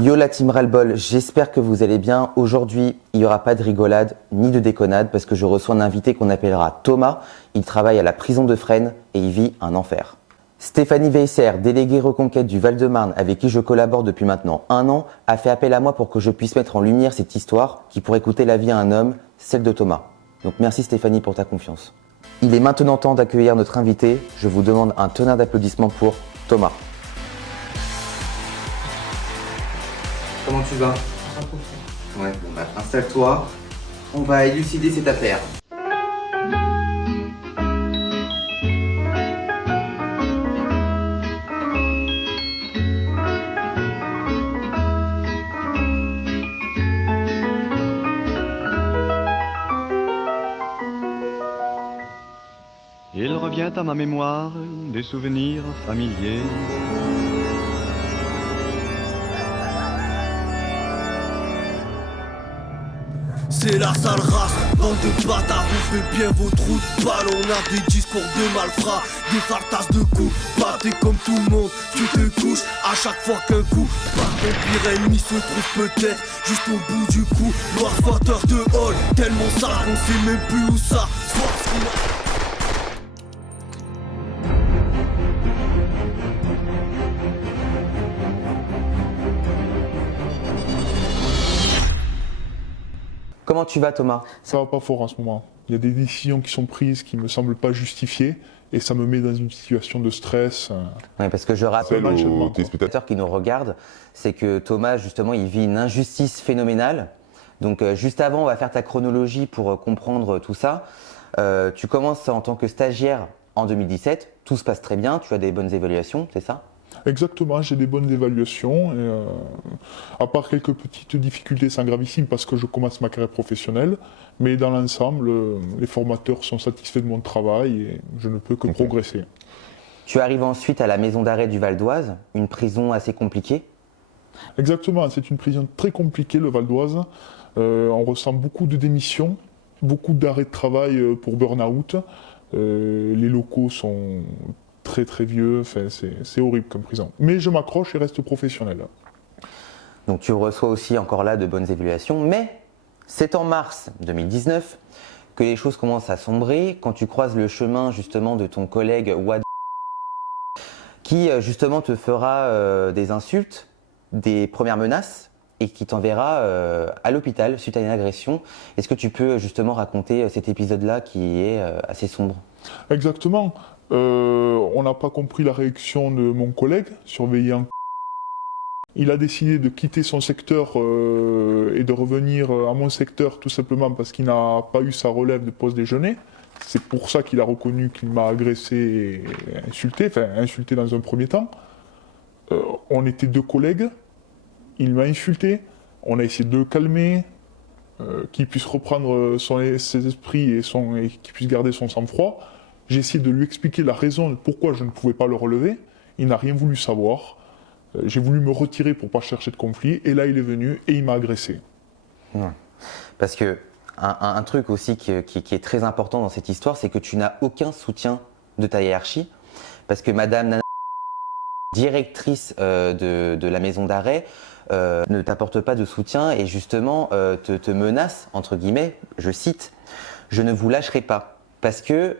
Yo la team Ralbol, j'espère que vous allez bien. Aujourd'hui, il n'y aura pas de rigolade ni de déconnade parce que je reçois un invité qu'on appellera Thomas. Il travaille à la prison de Fresnes et il vit un enfer. Stéphanie Weisser, déléguée reconquête du Val-de-Marne avec qui je collabore depuis maintenant 1 an, a fait appel à moi pour que je puisse mettre en lumière cette histoire qui pourrait coûter la vie à un homme, celle de Thomas. Donc merci Stéphanie pour ta confiance. Il est maintenant temps d'accueillir notre invité. Je vous demande un tonnerre d'applaudissements pour Thomas. Comment tu vas? Ouais, bon bah installe-toi. On va élucider cette affaire. Il revient à ma mémoire des souvenirs familiers. C'est la sale race, bande de bâtards, on fait bien vos trous de balle. On a des discours de malfrats, des fartasses de coups. Batté comme tout le monde, tu te couches à chaque fois qu'un coup. Par ton pire ennemi se trouve peut-être juste au bout du cou. Noir fauteur de hall, tellement sale qu'on sait même plus où ça. Comment tu vas Thomas? Ça va pas fort en ce moment. Il y a des décisions qui sont prises qui me semblent pas justifiées et ça me met dans une situation de stress. Ouais, parce que je rappelle l'enchaînement, aux téléspectateurs qui nous regardent, c'est que Thomas justement il vit une injustice phénoménale. Donc juste avant on va faire ta chronologie pour comprendre tout ça. Tu commences en tant que stagiaire en 2017, tout se passe très bien, tu as des bonnes évaluations, c'est ça? Exactement, j'ai des bonnes évaluations. Et, à part quelques petites difficultés, c'est gravissime parce que je commence ma carrière professionnelle. Mais dans l'ensemble, les formateurs sont satisfaits de mon travail et je ne peux que progresser. Tu arrives ensuite à la maison d'arrêt du Val d'Oise, une prison assez compliquée. Exactement, c'est une prison très compliquée, le Val d'Oise. On ressent beaucoup de démissions, beaucoup d'arrêts de travail pour burn-out. Les locaux sont très très vieux, enfin, c'est horrible comme prison. Mais je m'accroche et reste professionnel. Donc tu reçois aussi encore là de bonnes évaluations, mais c'est en mars 2019 que les choses commencent à sombrer quand tu croises le chemin justement de ton collègue Wad qui justement te fera des insultes, des premières menaces et qui t'enverra à l'hôpital suite à une agression. Est-ce que tu peux justement raconter cet épisode-là qui est assez sombre? Exactement. On n'a pas compris la réaction de mon collègue, surveillant. Il a décidé de quitter son secteur et de revenir à mon secteur tout simplement parce qu'il n'a pas eu sa relève de pause déjeuner. C'est pour ça qu'il a reconnu qu'il m'a agressé et insulté, enfin insulté dans un premier temps. On était 2 collègues, il m'a insulté, on a essayé de le calmer, qu'il puisse reprendre ses esprits et qu'il puisse garder son sang-froid. J'ai essayé de lui expliquer la raison de pourquoi je ne pouvais pas le relever. Il n'a rien voulu savoir. J'ai voulu me retirer pour ne pas chercher de conflit. Et là, il est venu et il m'a agressé. Ouais. Parce que un truc aussi qui est très important dans cette histoire, c'est que tu n'as aucun soutien de ta hiérarchie. Parce que Madame Nana, directrice de la maison d'arrêt, ne t'apporte pas de soutien et justement te menace, entre guillemets, je cite, « Je ne vous lâcherai pas ». Parce que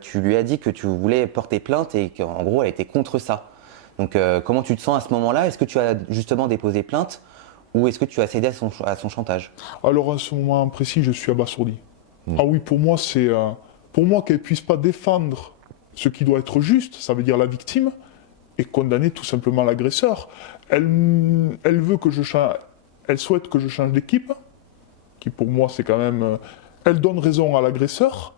tu lui as dit que tu voulais porter plainte et qu'en gros elle était contre ça. Donc comment tu te sens à ce moment-là? Est-ce que tu as justement déposé plainte ou est-ce que tu as cédé à son chantage? Alors à ce moment précis, je suis abasourdi. Ah oui, pour moi, c'est pour moi qu'elle ne puisse pas défendre ce qui doit être juste, ça veut dire la victime, et condamner tout simplement l'agresseur. Elle veut que je change, elle souhaite que je change d'équipe, qui pour moi c'est quand même, elle donne raison à l'agresseur.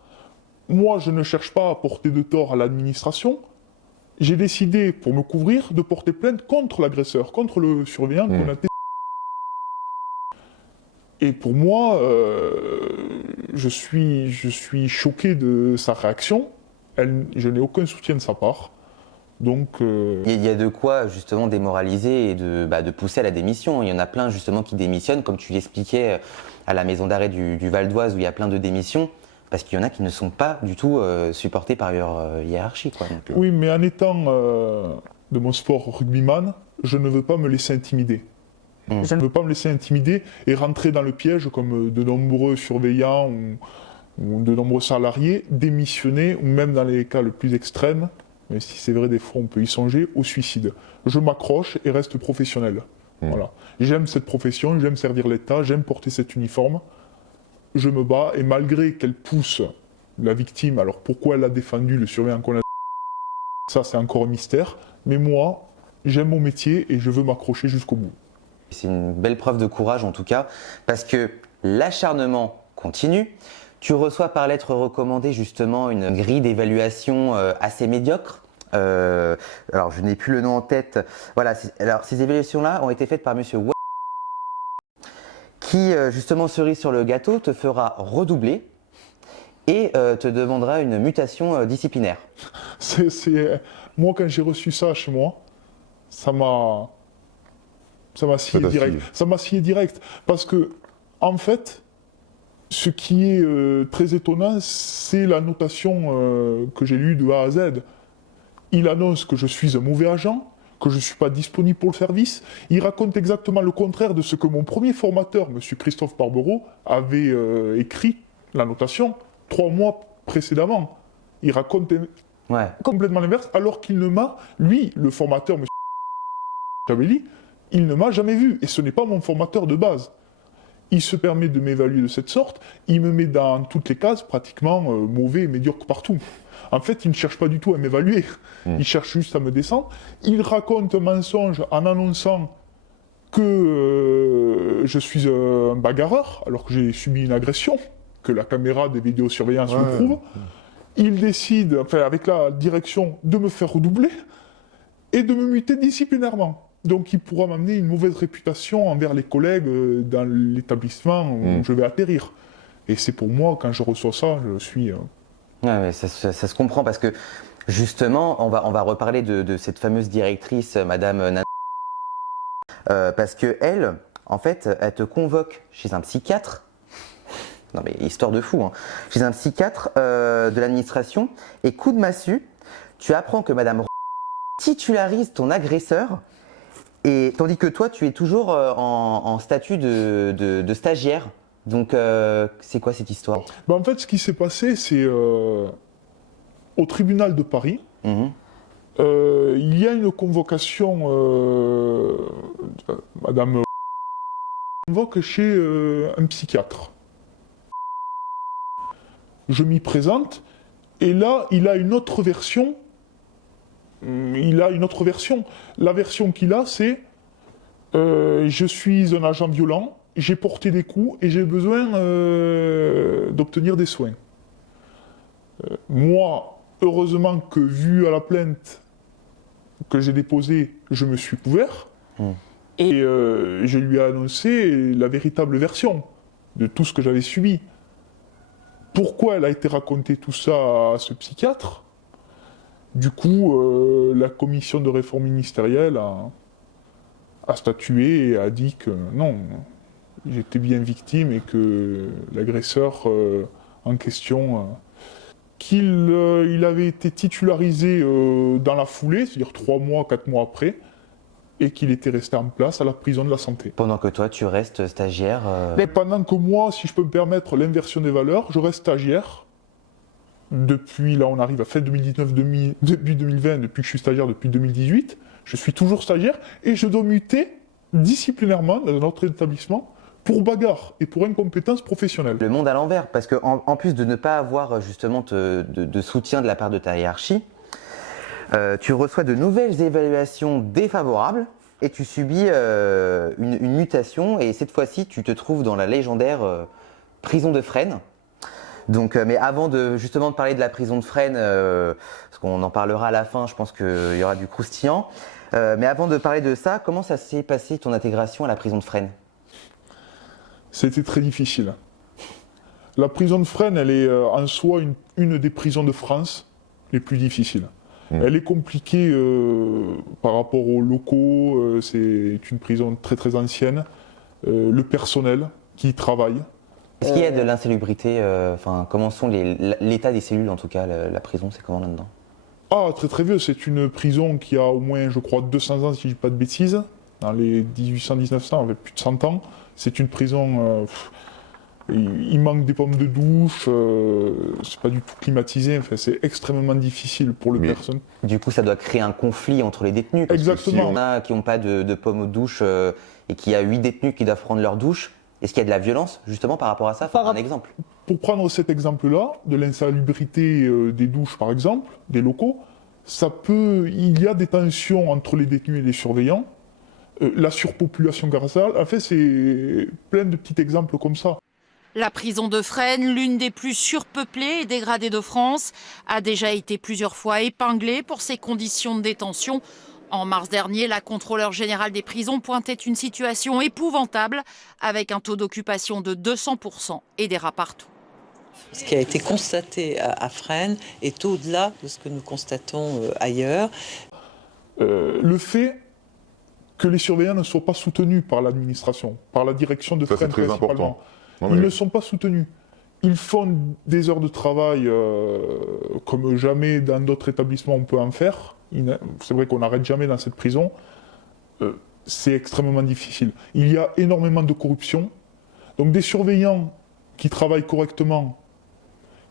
Moi, je ne cherche pas à porter de tort à l'administration. J'ai décidé, pour me couvrir, de porter plainte contre l'agresseur, contre le surveillant qu'on a. Et pour moi, je suis choqué de sa réaction. Je n'ai aucun soutien de sa part. Donc, il y a de quoi justement démoraliser et de pousser à la démission. Il y en a plein justement qui démissionnent, comme tu l'expliquais à la maison d'arrêt du Val d'Oise où il y a plein de démissions. Parce qu'il y en a qui ne sont pas du tout supportés par leur hiérarchie. Quoi. Donc, oui, mais en étant de mon sport rugbyman, je ne veux pas me laisser intimider. Je ne veux pas me laisser intimider et rentrer dans le piège comme de nombreux surveillants ou de nombreux salariés, démissionner, ou même dans les cas les plus extrêmes, mais si c'est vrai, des fois on peut y songer, au suicide. Je m'accroche et reste professionnel. Voilà. J'aime cette profession, j'aime servir l'État, j'aime porter cet uniforme. Je me bats et malgré qu'elle pousse la victime, alors pourquoi elle a défendu le surveillant qu'on a... Ça c'est encore un mystère, mais moi, j'aime mon métier et je veux m'accrocher jusqu'au bout. C'est une belle preuve de courage en tout cas, parce que l'acharnement continue. Tu reçois par lettre recommandée justement une grille d'évaluation assez médiocre. Alors je n'ai plus le nom en tête. Voilà, alors ces évaluations-là ont été faites par monsieur qui justement, cerise sur le gâteau, te fera redoubler et te demandera une mutation disciplinaire. Moi quand j'ai reçu ça chez moi, ça m'a scié direct. Ça m'a scié direct parce que en fait, ce qui est très étonnant, c'est la notation que j'ai lue de A à Z. Il annonce que je suis un mauvais agent, que je ne suis pas disponible pour le service. Il raconte exactement le contraire de ce que mon premier formateur, M. Christophe Barbereau, avait écrit, la notation, 3 mois précédemment. Il raconte complètement l'inverse, alors qu'il ne m'a, lui, le formateur, M. Chabelli, il ne m'a jamais vu. Et ce n'est pas mon formateur de base. Il se permet de m'évaluer de cette sorte, il me met dans toutes les cases, pratiquement mauvais et médiocre partout. En fait, il ne cherche pas du tout à m'évaluer, il cherche juste à me descendre. Il raconte un mensonge en annonçant que je suis un bagarreur, alors que j'ai subi une agression, que la caméra des vidéosurveillance le prouve. Il décide, enfin avec la direction, de me faire redoubler et de me muter disciplinairement. Donc il pourra m'amener une mauvaise réputation envers les collègues dans l'établissement où je vais atterrir. Et c'est pour moi, quand je reçois ça, je suis... mais ça se comprend parce que justement, on va reparler de cette fameuse directrice, Madame Nan... parce que elle, en fait, elle te convoque chez un psychiatre. Non mais histoire de fou, hein. Chez un psychiatre de l'administration, et coup de massue, tu apprends que Madame titularise ton agresseur. Et tandis que toi, tu es toujours en statut de stagiaire. Donc, c'est quoi cette histoire? En fait, ce qui s'est passé, c'est au tribunal de Paris. Il y a une convocation, Madame convoque chez un psychiatre. Je m'y présente, et là, il a une autre version. La version qu'il a, c'est je suis un agent violent, j'ai porté des coups et j'ai besoin d'obtenir des soins. Moi, heureusement que vu à la plainte que j'ai déposée, je me suis couvert et je lui ai annoncé la véritable version de tout ce que j'avais subi. Pourquoi elle a été racontée tout ça à ce psychiatre? Du coup, la commission de réforme ministérielle a statué et a dit que non, j'étais bien victime et que l'agresseur en question, qu'il avait été titularisé dans la foulée, c'est-à-dire 3 mois, 4 mois après, et qu'il était resté en place à la prison de la Santé. Pendant que toi, tu restes stagiaire Mais pendant que moi, si je peux me permettre l'inversion des valeurs, je reste stagiaire. Depuis, là on arrive à fin 2019, depuis 2020, depuis que je suis stagiaire depuis 2018, je suis toujours stagiaire et je dois muter disciplinairement dans un autre établissement pour bagarre et pour incompétence professionnelle. Le monde à l'envers, parce que en plus de ne pas avoir justement de soutien de la part de ta hiérarchie, tu reçois de nouvelles évaluations défavorables et tu subis une mutation, et cette fois-ci tu te trouves dans la légendaire prison de Fresnes. Donc, mais avant de justement de parler de la prison de Fresnes, parce qu'on en parlera à la fin, je pense qu'il y aura du croustillant. Mais avant de parler de ça, comment ça s'est passé ton intégration à la prison de Fresnes? C'était très difficile. La prison de Fresnes, elle est en soi une des prisons de France les plus difficiles. Elle est compliquée par rapport aux locaux, c'est une prison très très ancienne. Le personnel qui y travaille. Est-ce qu'il y a de l'insalubrité, comment sont l'état des cellules en tout cas, la prison, c'est comment là-dedans? Ah, très très vieux, c'est une prison qui a au moins, je crois, 200 ans si je dis pas de bêtises. dans les 1800-1900, avec plus de 100 ans. C'est une prison... il manque des pommes de douche, c'est pas du tout climatisé, enfin, c'est extrêmement difficile pour les personnes. Du coup, ça doit créer un conflit entre les détenus. Parce Exactement. Que s'il y en a qui n'ont pas de pommes de douche et qu'il y a 8 détenus qui doivent prendre leur douche, est-ce qu'il y a de la violence justement par rapport à ça? Un exemple. Pour prendre cet exemple-là, de l'insalubrité des douches par exemple, des locaux, il y a des tensions entre les détenus et les surveillants. La surpopulation carcérale, en fait, c'est plein de petits exemples comme ça. La prison de Fresnes, l'une des plus surpeuplées et dégradées de France, a déjà été plusieurs fois épinglée pour ses conditions de détention. En mars dernier, la contrôleure générale des prisons pointait une situation épouvantable avec un taux d'occupation de 200% et des rats partout. Ce qui a été constaté à Fresnes est au-delà de ce que nous constatons ailleurs. Le fait que les surveillants ne soient pas soutenus par l'administration, par la direction de Fresnes principalement. Ils ne sont pas soutenus. Ils font des heures de travail comme jamais dans d'autres établissements on peut en faire. C'est vrai qu'on n'arrête jamais dans cette prison. C'est extrêmement difficile. Il y a énormément de corruption. Donc des surveillants qui travaillent correctement,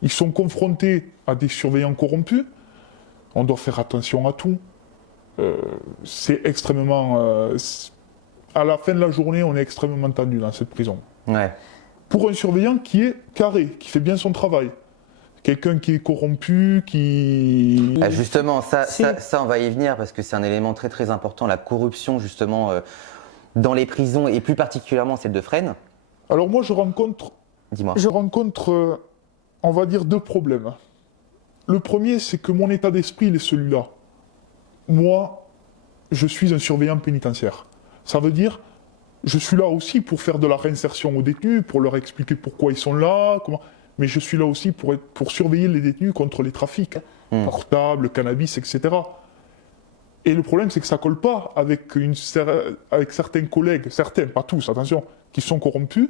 ils sont confrontés à des surveillants corrompus. On doit faire attention à tout. C'est extrêmement... à la fin de la journée, on est extrêmement tendu dans cette prison. Ouais. Pour un surveillant qui est carré, qui fait bien son travail. Quelqu'un qui est corrompu, qui... Justement, ça, on va y venir parce que c'est un élément très très important, la corruption justement dans les prisons et plus particulièrement celle de Fresnes. Alors moi je rencontre, on va dire, deux problèmes. Le premier, c'est que mon état d'esprit il est celui-là. Moi, je suis un surveillant pénitentiaire. Ça veut dire... Je suis là aussi pour faire de la réinsertion aux détenus, pour leur expliquer pourquoi ils sont là, mais je suis là aussi pour surveiller les détenus contre les trafics, portables, cannabis, etc. Et le problème, c'est que ça ne colle pas avec certains collègues, certains, pas tous, attention, qui sont corrompus,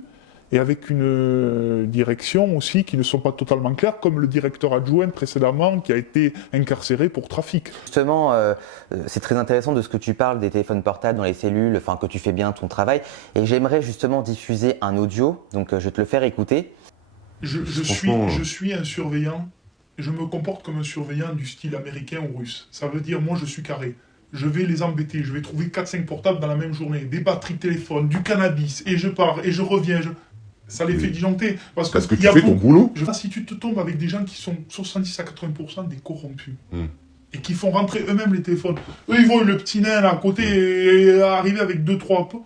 et avec une direction aussi qui ne sont pas totalement claires, comme le directeur adjoint précédemment qui a été incarcéré pour trafic. Justement, c'est très intéressant de ce que tu parles des téléphones portables dans les cellules, enfin que tu fais bien ton travail, et j'aimerais justement diffuser un audio, donc je vais te le faire écouter. Je suis un surveillant, je me comporte comme un surveillant du style américain ou russe. Ça veut dire, moi je suis carré. Je vais les embêter, je vais trouver 4-5 portables dans la même journée, des batteries de téléphone, du cannabis, et je pars, et je reviens, ça les fait disjoncter. Parce que tu fais ton boulot. Si tu te tombes avec des gens qui sont 70 à 80% des corrompus, et qui font rentrer eux-mêmes les téléphones, eux ils voient le petit nain là à côté et arriver avec 2-3 pots,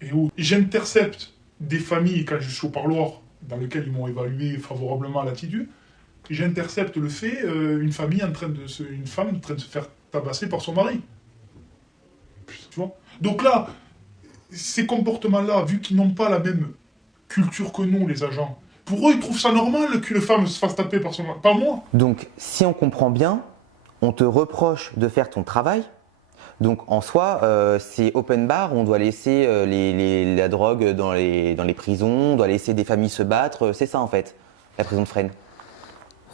et j'intercepte des familles quand je suis au parloir, dans lequel ils m'ont évalué favorablement l'attitude, et j'intercepte le fait, une femme en train de se faire tabasser par son mari. Tu vois ? Donc là, ces comportements-là, vu qu'ils n'ont pas la même culture que nous, les agents, pour eux, ils trouvent ça normal qu'une femme se fasse taper par son mari, pas moi. Donc, si on comprend bien, on te reproche de faire ton travail. Donc, en soi, c'est open bar, on doit laisser la drogue dans les prisons, on doit laisser des familles se battre. C'est ça, en fait, la prison de Fresnes.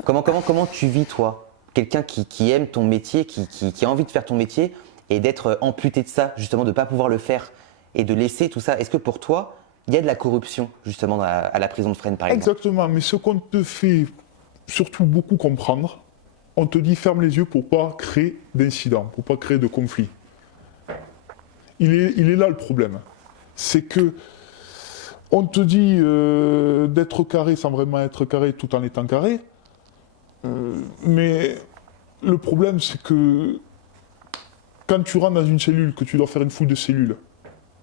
Comment tu vis, toi, quelqu'un qui aime ton métier, qui a envie de faire ton métier et d'être amputé de ça, justement, de ne pas pouvoir le faire et de laisser tout ça. Est-ce que pour toi, il y a de la corruption, justement, à la prison de Fresnes, par exemple? Exactement, mais ce qu'on te fait surtout beaucoup comprendre, on te dit ferme les yeux pour pas créer d'incidents, pour pas créer de conflits. Il est là le problème. C'est que on te dit d'être carré sans vraiment être carré tout en étant carré, mais le problème c'est que quand tu rentres dans une cellule, que tu dois faire une fouille de cellules,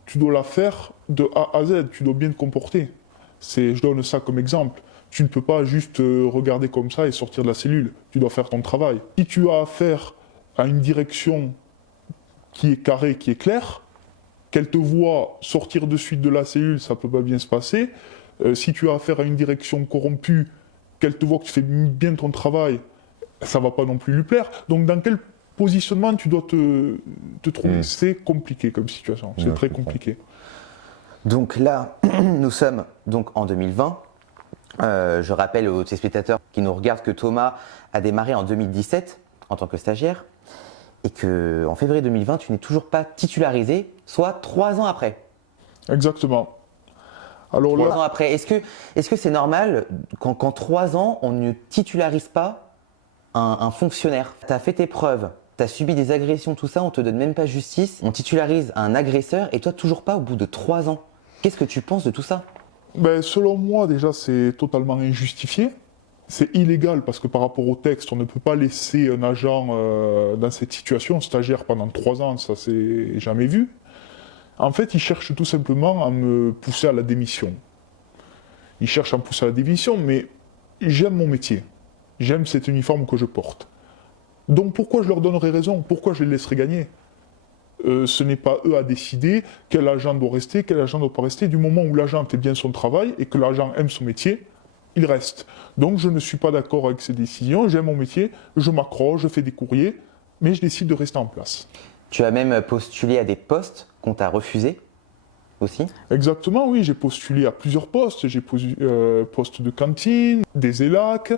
tu dois la faire de A à Z, tu dois bien te comporter. Je donne ça comme exemple. Tu ne peux pas juste regarder comme ça et sortir de la cellule. Tu dois faire ton travail. Si tu as affaire à une direction qui est carrée, qui est claire, qu'elle te voit sortir de suite de la cellule, ça ne peut pas bien se passer. Si tu as affaire à une direction corrompue, qu'elle te voit que tu fais bien ton travail, ça ne va pas non plus lui plaire. Donc dans quel positionnement tu dois te trouver? C'est compliqué comme situation, c'est très compliqué. Donc là, nous sommes donc en 2020. Je rappelle aux téléspectateurs qui nous regardent que Thomas a démarré en 2017 en tant que stagiaire. et qu'en février 2020, tu n'es toujours pas titularisé, soit 3 ans après. Exactement. Alors 3 là, ans après, est-ce que c'est normal qu'en 3 ans, on ne titularise pas un fonctionnaire? Tu as fait tes preuves, tu as subi des agressions, tout ça, on te donne même pas justice, on titularise un agresseur et toi toujours pas au bout de 3 ans. Qu'est-ce que tu penses de tout ça? ben, selon moi, déjà, c'est totalement injustifié. C'est illégal parce que par rapport au texte, on ne peut pas laisser un agent dans cette situation, stagiaire pendant 3 ans, ça c'est jamais vu. En fait, ils cherchent tout simplement à me pousser à la démission. Ils cherchent à me pousser à la démission, mais j'aime mon métier. J'aime cet uniforme que je porte. Donc pourquoi je leur donnerais raison? Pourquoi je les laisserais gagner? Ce n'est pas eux à décider quel agent doit rester, quel agent ne doit pas rester. Du moment où l'agent fait bien son travail et que l'agent aime son métier, il reste. Donc je ne suis pas d'accord avec ces décisions, j'aime mon métier, je m'accroche, je fais des courriers, mais je décide de rester en place. Tu as même postulé à des postes qu'on t'a refusés aussi? Exactement, oui, j'ai postulé à plusieurs postes. J'ai postes de cantine, des ELAC,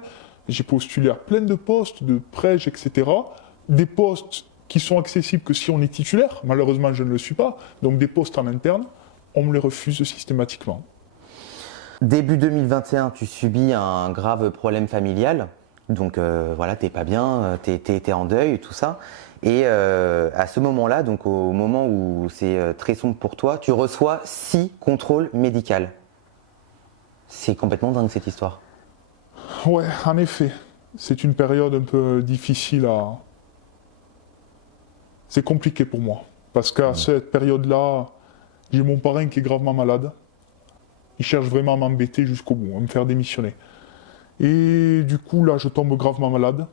j'ai postulé à plein de postes, de prêches, etc. Des postes qui sont accessibles que si on est titulaire. Malheureusement, je ne le suis pas. Donc des postes en interne, on me les refuse systématiquement. Début 2021, tu subis un grave problème familial. Donc voilà, t'es pas bien, t'es en deuil, tout ça. Et à ce moment-là, donc au moment où c'est très sombre pour toi, tu reçois 6 contrôles médicaux. C'est complètement dingue cette histoire. Ouais, en effet. C'est une période un peu difficile à... C'est compliqué pour moi. Parce qu'à cette période-là, j'ai mon parrain qui est gravement malade. Il cherche vraiment à m'embêter jusqu'au bout, à me faire démissionner. Et du coup, là, je tombe gravement malade.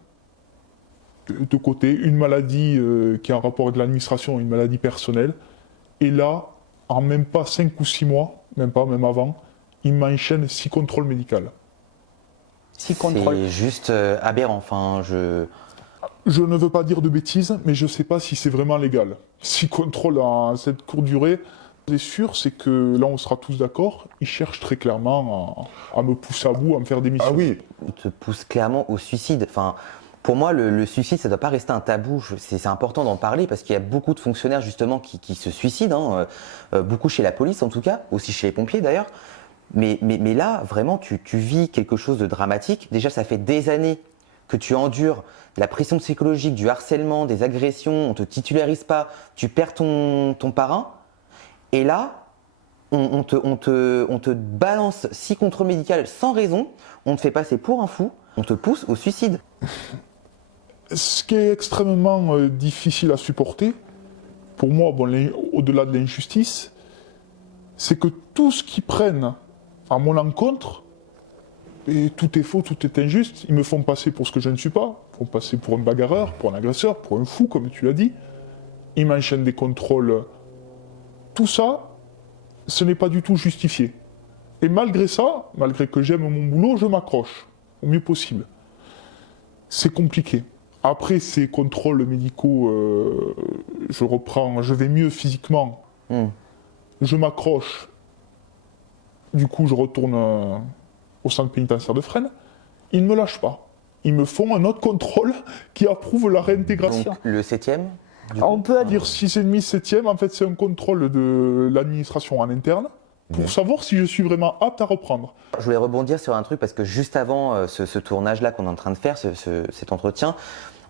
De côté, une maladie qui a un rapport avec l'administration, une maladie personnelle. Et là, en même pas 5 ou 6 mois, même pas, même avant, il m'enchaîne 6 contrôles médicaux. 6 contrôles. C'est juste aberrant. Enfin, Je ne veux pas dire de bêtises, mais je ne sais pas si c'est vraiment légal. 6 contrôles en cette courte durée. Ce qui est sûr, c'est que là, on sera tous d'accord, ils cherchent très clairement à me pousser à bout, à me faire démissionner. Ah oui, on te pousse clairement au suicide. Enfin, pour moi, le suicide, ça ne doit pas rester un tabou. C'est important d'en parler parce qu'il y a beaucoup de fonctionnaires justement qui se suicident, hein, beaucoup chez la police en tout cas, aussi chez les pompiers d'ailleurs. Mais là, vraiment, tu vis quelque chose de dramatique. Déjà, ça fait des années que tu endures de la pression psychologique, du harcèlement, des agressions, on ne te titularise pas, tu perds ton parrain. Et là, on te balance 6 contrôles médicaux sans raison, on te fait passer pour un fou, on te pousse au suicide. Ce qui est extrêmement difficile à supporter, pour moi, bon, au-delà de l'injustice, c'est que tout ce qu'ils prennent à mon encontre, et tout est faux, tout est injuste, ils me font passer pour ce que je ne suis pas, ils me font passer pour un bagarreur, pour un agresseur, pour un fou, comme tu l'as dit. Ils m'enchaînent des contrôles. Tout ça, ce n'est pas du tout justifié. Et malgré ça, malgré que j'aime mon boulot, je m'accroche au mieux possible. C'est compliqué. Après ces contrôles médicaux, je vais mieux physiquement. Je m'accroche. Du coup, je retourne au centre pénitentiaire de Fresnes. Ils ne me lâchent pas. Ils me font un autre contrôle qui approuve la réintégration. Donc le 7e On peut dire 6,5, 7e, en fait c'est un contrôle de l'administration en interne pour savoir si je suis vraiment apte à reprendre. Je voulais rebondir sur un truc parce que juste avant ce tournage-là qu'on est en train de faire, cet entretien,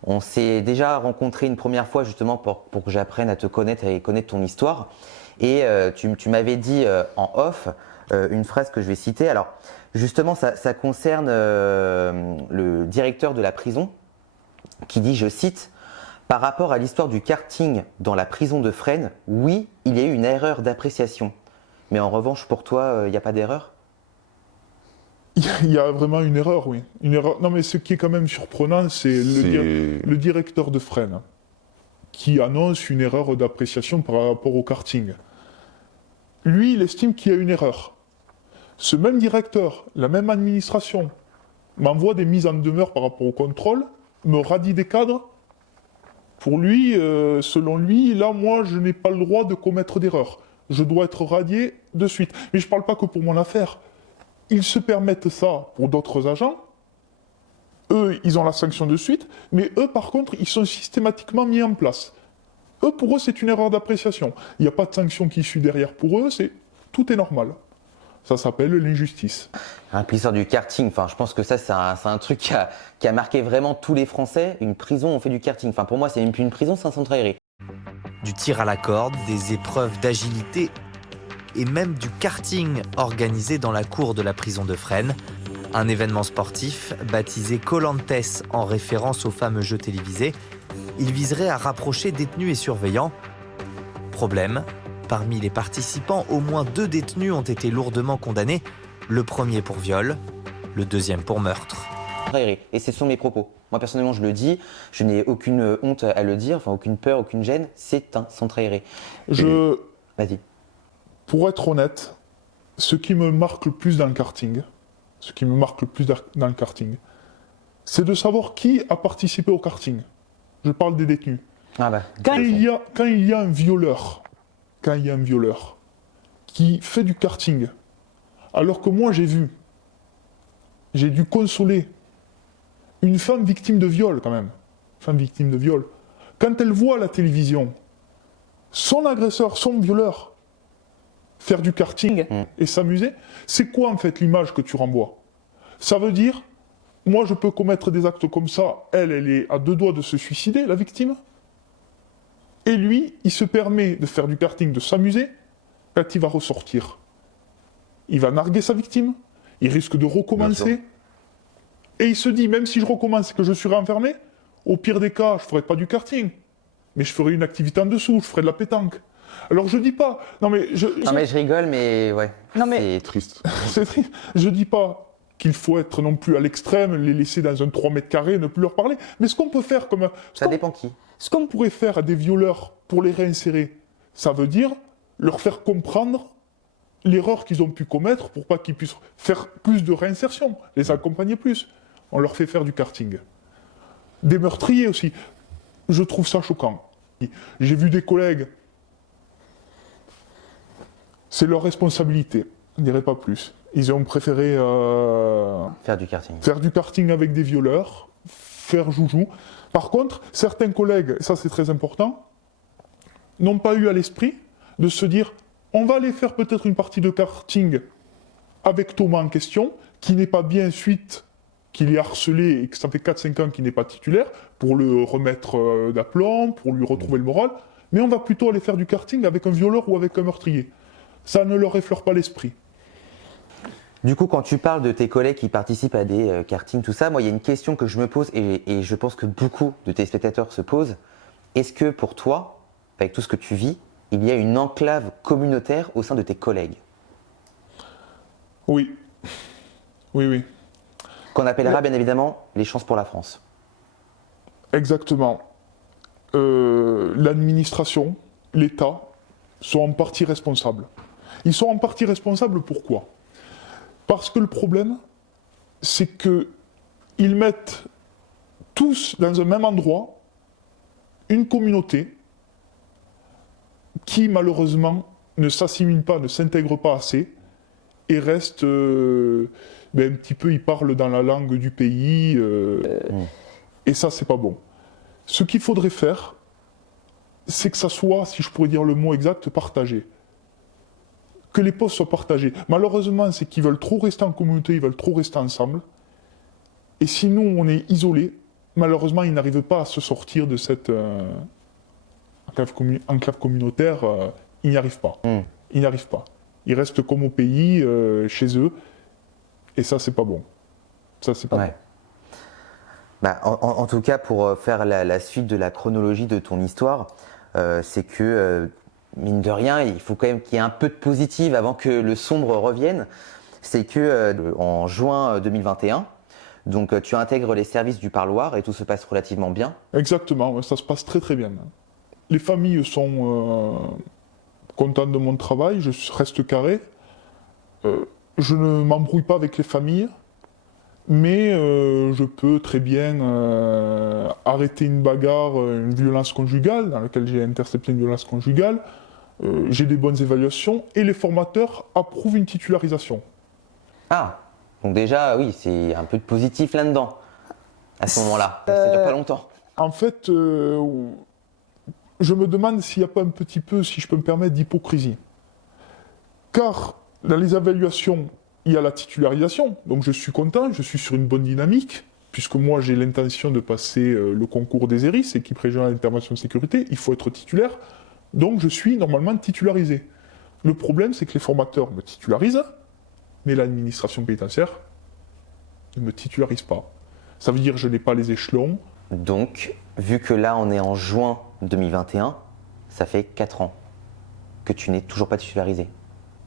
on s'est déjà rencontré une première fois justement pour que j'apprenne à te connaître et connaître ton histoire. Et tu m'avais dit en off une phrase que je vais citer. Alors justement ça concerne le directeur de la prison qui dit, je cite, « Par rapport à l'histoire du karting dans la prison de Fresnes, oui, il y a eu une erreur d'appréciation. Mais en revanche, pour toi, il n'y a pas d'erreur ?» Il y a vraiment une erreur, oui. Une erreur. Non, mais ce qui est quand même surprenant, c'est le directeur de Fresnes qui annonce une erreur d'appréciation par rapport au karting. Lui, il estime qu'il y a une erreur. Ce même directeur, la même administration, m'envoie des mises en demeure par rapport au contrôle, me radie des cadres. Pour lui, selon lui, là, moi, je n'ai pas le droit de commettre d'erreur. Je dois être radié de suite. Mais je ne parle pas que pour mon affaire. Ils se permettent ça pour d'autres agents. eux, ils ont la sanction de suite, mais eux, par contre, ils sont systématiquement mis en place. Eux, pour eux, c'est une erreur d'appréciation. Il n'y a pas de sanction qui suit derrière pour eux, tout est normal. Ça s'appelle l'injustice. L'histoire du karting, enfin, je pense que ça, c'est un truc qui a marqué vraiment tous les Français. Une prison, on fait du karting. Enfin, pour moi, c'est même plus une prison, c'est un centre aéré. Du tir à la corde, des épreuves d'agilité et même du karting organisé dans la cour de la prison de Fresnes. Un événement sportif baptisé Koh-Lantès en référence au fameux jeu télévisé. Il viserait à rapprocher détenus et surveillants. Problème, parmi les participants, au moins 2 détenus ont été lourdement condamnés. Le premier pour viol, le deuxième pour meurtre. Et ce sont mes propos. Moi, personnellement, je le dis, je n'ai aucune honte à le dire, enfin, aucune peur, aucune gêne. C'est un centre aéré. Vas-y. Pour être honnête, ce qui me marque le plus dans le karting, c'est de savoir qui a participé au karting. Je parle des détenus. Quand il y a un violeur, qui fait du karting, alors que moi j'ai dû consoler une femme victime de viol quand même, quand elle voit à la télévision son agresseur, son violeur, faire du karting et s'amuser, c'est quoi en fait l'image que tu renvoies? Ça veut dire, moi je peux commettre des actes comme ça, elle est à 2 doigts de se suicider, la victime, et lui, il se permet de faire du karting, de s'amuser, quand il va ressortir. Il va narguer sa victime, il risque de recommencer, et il se dit, même si je recommence et que je suis renfermé, au pire des cas, je ne ferai pas du karting, mais je ferai une activité en dessous, je ferai de la pétanque. Alors je dis pas, je rigole, mais ouais, c'est triste. C'est triste. Je dis pas qu'il faut être non plus à l'extrême, les laisser dans un 3 mètres carrés, ne plus leur parler, mais ce qu'on peut faire comme... Ça dépend qui. Ce qu'on pourrait faire à des violeurs pour les réinsérer, ça veut dire leur faire comprendre l'erreur qu'ils ont pu commettre pour pas qu'ils puissent faire plus de réinsertion, les accompagner plus. On leur fait faire du karting. Des meurtriers aussi. Je trouve ça choquant. J'ai vu des collègues, c'est leur responsabilité, je ne dirais pas plus. Ils ont préféré faire du karting. Faire du karting avec des violeurs, faire joujou. Par contre, certains collègues, et ça c'est très important, n'ont pas eu à l'esprit de se dire on va aller faire peut-être une partie de karting avec Thomas en question, qui n'est pas bien suite qu'il est harcelé et que ça fait 4-5 ans qu'il n'est pas titulaire, pour le remettre d'aplomb, pour lui retrouver le moral, mais on va plutôt aller faire du karting avec un violeur ou avec un meurtrier. Ça ne leur effleure pas l'esprit. Du coup, quand tu parles de tes collègues qui participent à des kartings, tout ça, moi, il y a une question que je me pose et je pense que beaucoup de téléspectateurs se posent. Est-ce que pour toi, avec tout ce que tu vis, il y a une enclave communautaire au sein de tes collègues? Oui. Oui. Qu'on appellera bien évidemment les chances pour la France. Exactement. L'administration, l'État sont en partie responsables. Ils sont en partie responsables pourquoi ? Parce que le problème, c'est qu'ils mettent tous dans un même endroit une communauté qui malheureusement ne s'assimile pas, ne s'intègre pas assez et reste un petit peu, ils parlent dans la langue du pays et ça c'est pas bon. Ce qu'il faudrait faire, c'est que ça soit, si je pourrais dire le mot exact, partagé. Que les postes soient partagés. Malheureusement, c'est qu'ils veulent trop rester en communauté, ils veulent trop rester ensemble. Et si nous, on est isolés, malheureusement, ils n'arrivent pas à se sortir de cette enclave communautaire. Ils n'y arrivent pas. Ils n'y arrivent pas. Ils restent comme au pays, chez eux. Et ça, c'est pas bon. Ça, c'est pas bon. Bah, en tout cas, pour faire la suite de la chronologie de ton histoire, c'est que... mine de rien, il faut quand même qu'il y ait un peu de positif avant que le sombre revienne. C'est que en juin 2021, donc tu intègres les services du parloir et tout se passe relativement bien. Exactement, ça se passe très très bien. Les familles sont contentes de mon travail, je reste carré. Je ne m'embrouille pas avec les familles, mais je peux très bien arrêter une bagarre, une violence conjugale, dans laquelle j'ai intercepté une violence conjugale. J'ai des bonnes évaluations et les formateurs approuvent une titularisation. Ah, donc déjà, oui, c'est un peu de positif là-dedans. à ce moment-là? Ça dure pas longtemps. En fait, je me demande s'il n'y a pas un petit peu, si je peux me permettre, d'hypocrisie. Car dans les évaluations, il y a la titularisation, donc je suis content, je suis sur une bonne dynamique, puisque moi j'ai l'intention de passer le concours des ERIS, équipe régionale d'intervention de sécurité, il faut être titulaire, donc je suis normalement titularisé. Le problème, c'est que les formateurs me titularisent, mais l'administration pénitentiaire ne me titularise pas. Ça veut dire que je n'ai pas les échelons. Donc, vu que là on est en juin 2021, ça fait 4 ans que tu n'es toujours pas titularisé.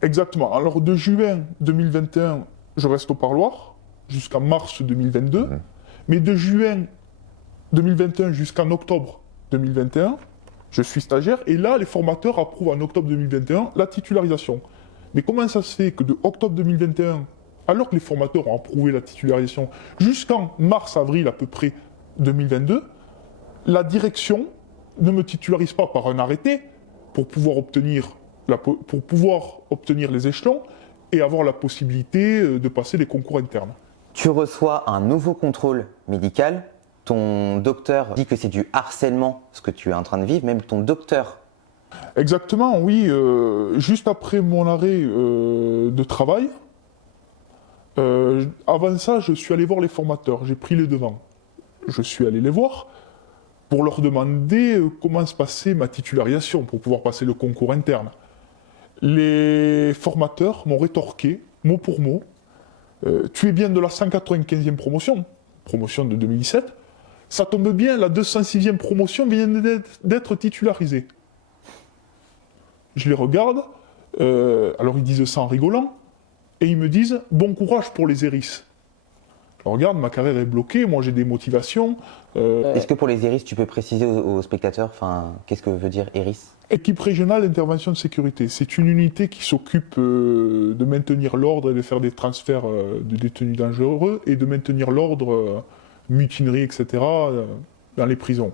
Exactement. Alors de juin 2021, je reste au parloir, jusqu'à mars 2022, mais de juin 2021 jusqu'en octobre 2021, je suis stagiaire, et là les formateurs approuvent en octobre 2021 la titularisation. Mais comment ça se fait que de octobre 2021, alors que les formateurs ont approuvé la titularisation, jusqu'en mars-avril à peu près 2022, la direction ne me titularise pas par un arrêté pour pouvoir obtenir les échelons et avoir la possibilité de passer les concours internes. Tu reçois un nouveau contrôle médical. Ton docteur dit que c'est du harcèlement, ce que tu es en train de vivre, même ton docteur. Exactement, oui. Juste après mon arrêt de travail, avant ça, je suis allé voir les formateurs. J'ai pris les devants. Je suis allé les voir pour leur demander comment se passait ma titularisation pour pouvoir passer le concours interne. Les formateurs m'ont rétorqué, mot pour mot, tu es bien de la 195e promotion de 2017, ça tombe bien, la 206e promotion vient d'être titularisée. Je les regarde, alors ils disent ça en rigolant, et ils me disent « bon courage pour les ERIS ». Regarde, ma carrière est bloquée, moi j'ai des motivations. Est-ce que pour les ERIS, tu peux préciser aux spectateurs, qu'est-ce que veut dire ERIS? Équipe régionale d'intervention de sécurité. C'est une unité qui s'occupe de maintenir l'ordre et de faire des transferts de détenus dangereux et de maintenir l'ordre, mutinerie, etc. Dans les prisons.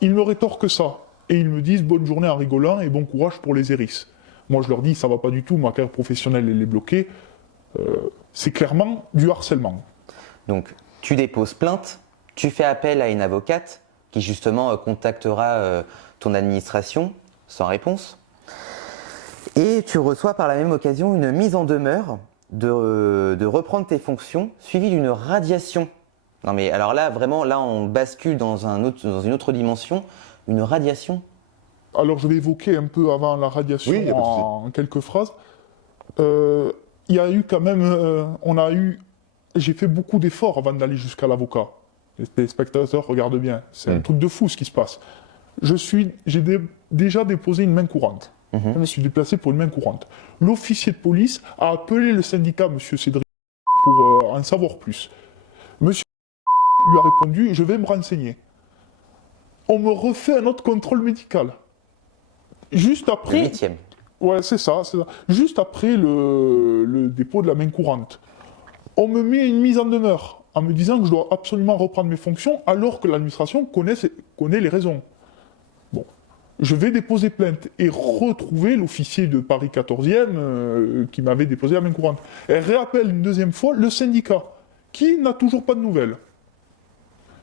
Ils me rétorquent ça et ils me disent bonne journée en rigolant et bon courage pour les ERIS. Moi je leur dis ça va pas du tout, ma carrière professionnelle elle est bloquée. C'est clairement du harcèlement. Donc, tu déposes plainte, tu fais appel à une avocate qui justement contactera ton administration sans réponse. Et tu reçois par la même occasion une mise en demeure de reprendre tes fonctions suivie d'une radiation. Non mais alors là, vraiment, là on bascule dans une autre dimension, une radiation. Alors je vais évoquer un peu avant la radiation en quelques phrases. Il y a eu quand même, j'ai fait beaucoup d'efforts avant d'aller jusqu'à l'avocat. Les téléspectateurs regardent bien, c'est un truc de fou ce qui se passe. J'ai déjà déposé une main courante. Je me suis déplacé pour une main courante. L'officier de police a appelé le syndicat, M. Cédric, pour en savoir plus. Monsieur lui a répondu, je vais me renseigner. On me refait un autre contrôle médical. Juste après... Le 8e. Ouais, c'est ça. Juste après le dépôt de la main courante. On me met une mise en demeure en me disant que je dois absolument reprendre mes fonctions alors que l'administration connaît les raisons. Bon. Je vais déposer plainte et retrouver l'officier de Paris 14e qui m'avait déposé la main courante. Elle réappelle une deuxième fois le syndicat qui n'a toujours pas de nouvelles.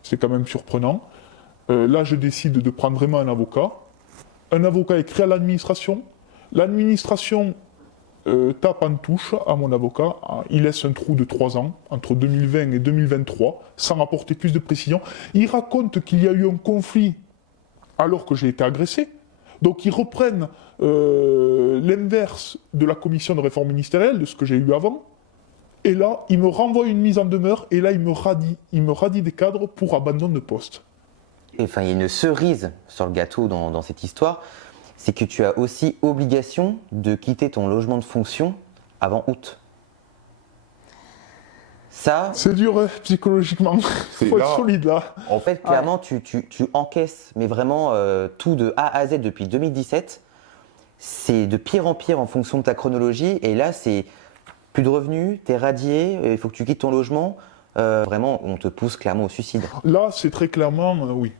C'est quand même surprenant. Là, je décide de prendre vraiment un avocat. Un avocat écrit à l'administration. L'administration tape en touche à mon avocat. Il laisse un trou de 3 ans, entre 2020 et 2023, sans apporter plus de précision. Il raconte qu'il y a eu un conflit alors que j'ai été agressé. Donc ils reprennent l'inverse de la commission de réforme ministérielle, de ce que j'ai eu avant. Et là, il me renvoie une mise en demeure, et là, il me radie des cadres pour abandon de poste. Enfin, il y a une cerise sur le gâteau dans cette histoire, c'est que tu as aussi obligation de quitter ton logement de fonction avant août. Ça... C'est dur, psychologiquement. Il faut être solide, là. En fait, clairement, tu encaisses, mais vraiment tout de A à Z depuis 2017. C'est de pire en pire en fonction de ta chronologie. Et là, c'est plus de revenus, t'es radié, il faut que tu quittes ton logement. Vraiment, on te pousse clairement au suicide. Là, c'est très clairement, oui.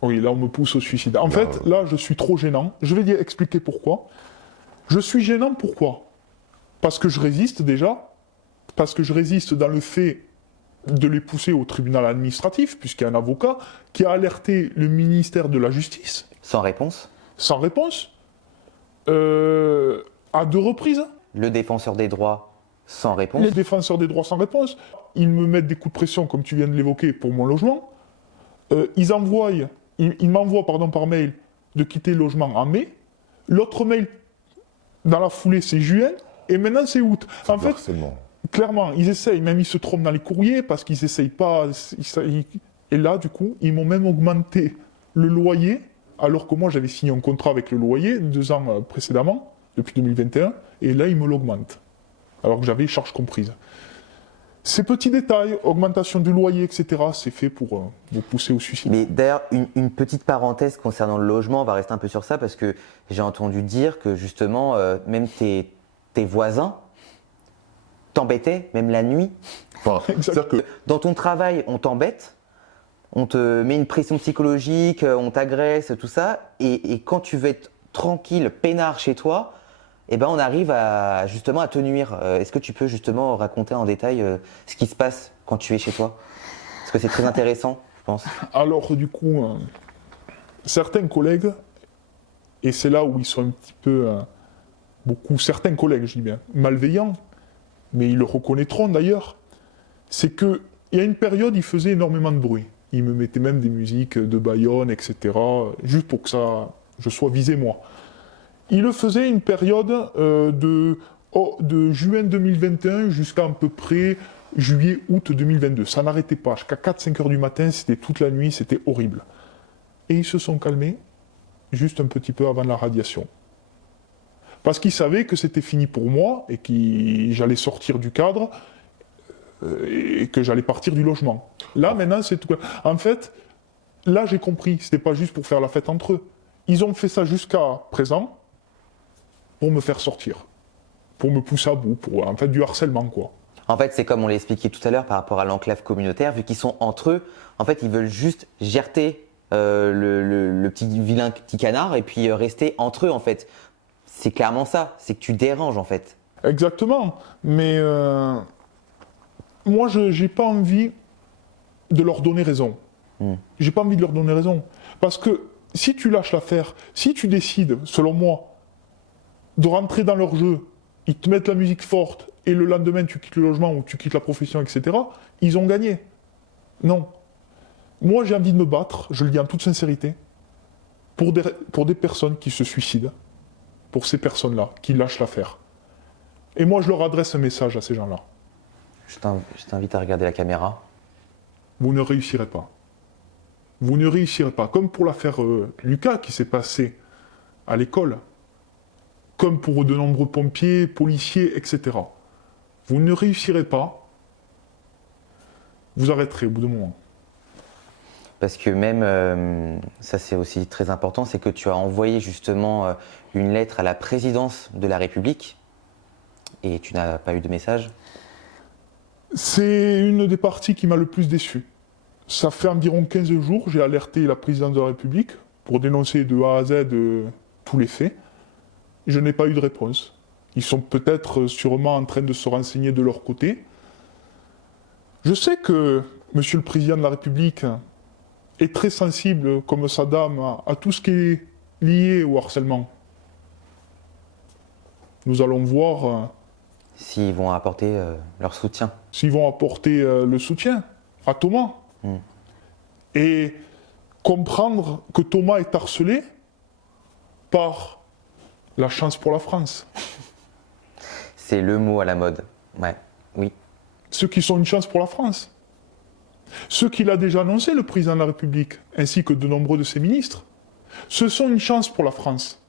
Oui, là, on me pousse au suicide. En fait, là, je suis trop gênant. Je vais expliquer pourquoi. Je suis gênant, pourquoi? Parce que je résiste déjà. Parce que je résiste dans le fait de les pousser au tribunal administratif, puisqu'il y a un avocat qui a alerté le ministère de la Justice. Sans réponse. Sans réponse. À 2 reprises. Le défenseur des droits, sans réponse. Les défenseurs des droits sans réponse. Ils me mettent des coups de pression, comme tu viens de l'évoquer, pour mon logement. Ils m'envoient par mail de quitter le logement en mai. L'autre mail, dans la foulée, c'est juin. Et maintenant, c'est août. En fait, clairement, ils essayent. Même ils se trompent dans les courriers parce qu'ils n'essayent pas. Et là, du coup, ils m'ont même augmenté le loyer, alors que moi, j'avais signé un contrat avec le loyer 2 ans précédemment, depuis 2021. Et là, ils me l'augmentent. Alors que j'avais charges comprises. Ces petits détails, augmentation du loyer, etc., c'est fait pour vous pousser au suicide. Mais d'ailleurs, une petite parenthèse concernant le logement, on va rester un peu sur ça, parce que j'ai entendu dire que justement, même tes voisins t'embêtaient, même la nuit. Enfin, c'est-à-dire que Dans ton travail, on t'embête, on te met une pression psychologique, on t'agresse, tout ça, et quand tu veux être tranquille, peinard chez toi, eh ben on arrive justement à te nuire. Est-ce que tu peux justement raconter en détail ce qui se passe quand tu es chez toi? Parce que c'est très intéressant, je pense. Alors du coup, certains collègues, et c'est là où ils sont un petit peu, certains collègues, je dis bien, malveillants, mais ils le reconnaîtront d'ailleurs, c'est qu'il y a une période, ils faisaient énormément de bruit. Ils me mettaient même des musiques de Bayonne, etc., juste pour que je sois visé moi. Il le faisait une période de juin 2021 jusqu'à à peu près juillet-août 2022. Ça n'arrêtait pas. Jusqu'à 4-5 heures du matin, c'était toute la nuit, c'était horrible. Et ils se sont calmés juste un petit peu avant la radiation. Parce qu'ils savaient que c'était fini pour moi et que j'allais sortir du cadre et que j'allais partir du logement. Là, maintenant, c'est tout. En fait, là, j'ai compris. C'était pas juste pour faire la fête entre eux. Ils ont fait ça jusqu'à présent pour me faire sortir, pour me pousser à bout, en fait du harcèlement quoi. En fait, c'est comme on l'a expliqué tout à l'heure par rapport à l'enclave communautaire, vu qu'ils sont entre eux, en fait, ils veulent juste gerter le petit vilain petit canard et puis rester entre eux en fait. C'est clairement ça, c'est que tu déranges en fait. Exactement, mais moi j'ai pas envie de leur donner raison. J'ai pas envie de leur donner raison. Parce que si tu lâches l'affaire, si tu décides, selon moi, de rentrer dans leur jeu, ils te mettent la musique forte et le lendemain tu quittes le logement ou tu quittes la profession, etc., ils ont gagné. Non. Moi j'ai envie de me battre, je le dis en toute sincérité, pour des personnes qui se suicident, pour ces personnes-là, qui lâchent l'affaire. Et moi je leur adresse un message à ces gens-là. Je t'invite à regarder la caméra. Vous ne réussirez pas. Vous ne réussirez pas. Comme pour l'affaire Lucas qui s'est passée à l'école. Comme pour de nombreux pompiers, policiers, etc. Vous ne réussirez pas, vous arrêterez au bout d'un moment. Parce que même, ça c'est aussi très important, c'est que tu as envoyé justement une lettre à la présidence de la République et tu n'as pas eu de message. C'est une des parties qui m'a le plus déçu. Ça fait environ 15 jours, j'ai alerté la présidence de la République pour dénoncer de A à Z tous les faits. Je n'ai pas eu de réponse. Ils sont peut-être sûrement en train de se renseigner de leur côté. Je sais que Monsieur le Président de la République est très sensible, comme sa dame, à tout ce qui est lié au harcèlement. Nous allons voir s'ils vont apporter leur soutien. S'ils vont apporter le soutien à Thomas. Et comprendre que Thomas est harcelé par la chance pour la France. C'est le mot à la mode. Ouais, oui. Ceux qui sont une chance pour la France. Ceux qu'il a déjà annoncé, le président de la République, ainsi que de nombreux de ses ministres. Ce sont une chance pour la France.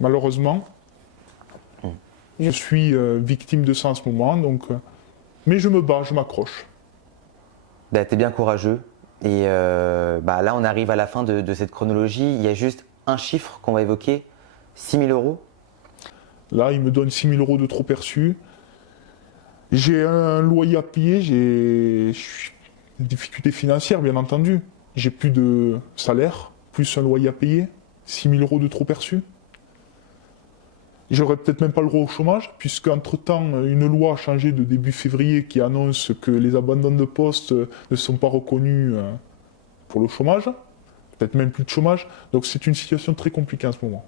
Malheureusement, je suis victime de ça en ce moment, donc, mais je me bats, je m'accroche. Bah, t'es bien courageux. Et là, on arrive à la fin de cette chronologie. Il y a juste un chiffre qu'on va évoquer. 6 000 euros. Là, il me donne 6 000 euros de trop perçus. J'ai un loyer à payer, j'ai des difficultés financières, bien entendu. J'ai plus de salaire, plus un loyer à payer, 6 000 euros de trop perçus. J'aurais peut-être même pas le droit au chômage, puisque entre-temps, une loi a changé de début février qui annonce que les abandons de poste ne sont pas reconnus pour le chômage, peut-être même plus de chômage. Donc c'est une situation très compliquée en ce moment.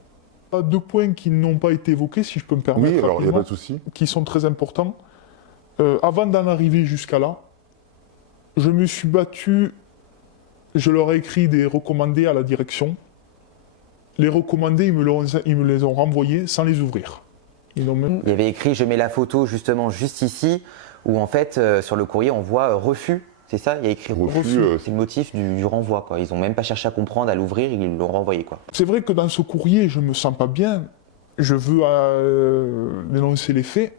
Deux points qui n'ont pas été évoqués, si je peux me permettre, Oui, alors il n'y a pas de souci. qui sont très importants. Avant d'en arriver jusqu'à là, je me suis battu, je leur ai écrit des recommandés à la direction. Les recommandés, ils me les ont renvoyés sans les ouvrir. Il y avait écrit « Je mets la photo justement juste ici » où en fait sur le courrier on voit refus, c'est ça? Il y a écrit refus, c'est le motif du renvoi, quoi. Ils n'ont même pas cherché à comprendre, à l'ouvrir, ils l'ont renvoyé, quoi. C'est vrai que dans ce courrier, je me sens pas bien, je veux dénoncer les faits.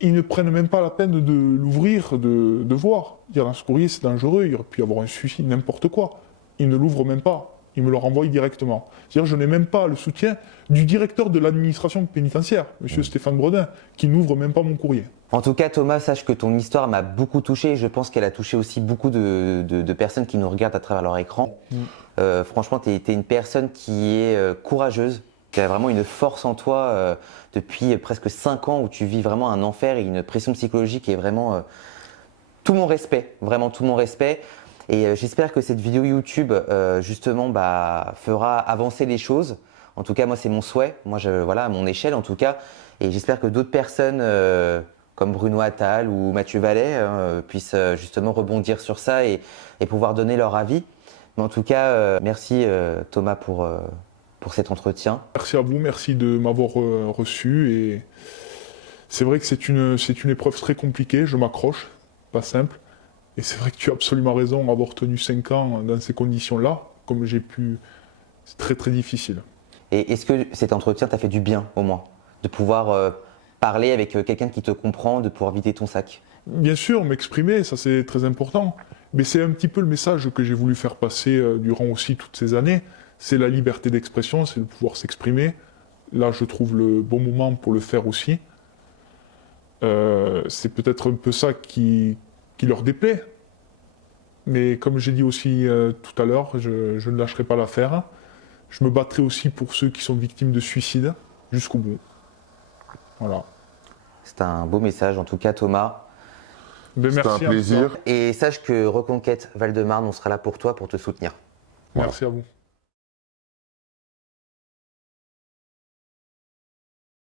Ils ne prennent même pas la peine de l'ouvrir, de voir. Dans ce courrier, c'est dangereux, il aurait pu y avoir un suicide, n'importe quoi. Ils ne l'ouvrent même pas. Ils me le renvoient directement. C'est-à-dire je n'ai même pas le soutien du directeur de l'administration pénitentiaire, M. Stéphane Bredin, qui n'ouvre même pas mon courrier. En tout cas, Thomas, sache que ton histoire m'a beaucoup touché et je pense qu'elle a touché aussi beaucoup de personnes qui nous regardent à travers leur écran. Franchement, tu es une personne qui est courageuse, qui a vraiment une force en toi depuis presque 5 ans où tu vis vraiment un enfer et une pression psychologique et vraiment tout mon respect, vraiment tout mon respect. Et j'espère que cette vidéo YouTube, justement, fera avancer les choses. En tout cas, moi, c'est mon souhait. Moi, voilà, à mon échelle, en tout cas. Et j'espère que d'autres personnes, comme Bruno Attal ou Mathieu Vallet, puissent justement rebondir sur ça et pouvoir donner leur avis. Mais en tout cas, merci Thomas pour cet entretien. Merci à vous, merci de m'avoir reçu. Et c'est vrai que c'est une épreuve très compliquée. Je m'accroche, pas simple. Et c'est vrai que tu as absolument raison, avoir tenu 5 ans dans ces conditions-là, comme j'ai pu, c'est très très difficile. Et est-ce que cet entretien t'a fait du bien, au moins? De pouvoir parler avec quelqu'un qui te comprend, de pouvoir vider ton sac? Bien sûr, m'exprimer, ça c'est très important. Mais c'est un petit peu le message que j'ai voulu faire passer durant aussi toutes ces années. C'est la liberté d'expression, c'est de pouvoir s'exprimer. Là, je trouve le bon moment pour le faire aussi. C'est peut-être un peu ça qui leur déplaît. Mais comme j'ai dit aussi tout à l'heure, je ne lâcherai pas l'affaire. Je me battrai aussi pour ceux qui sont victimes de suicide jusqu'au bout. Voilà. C'est un beau message, en tout cas, Thomas. Merci, c'était un plaisir. Et sache que Reconquête Val-de-Marne, on sera là pour toi, pour te soutenir. Merci à vous.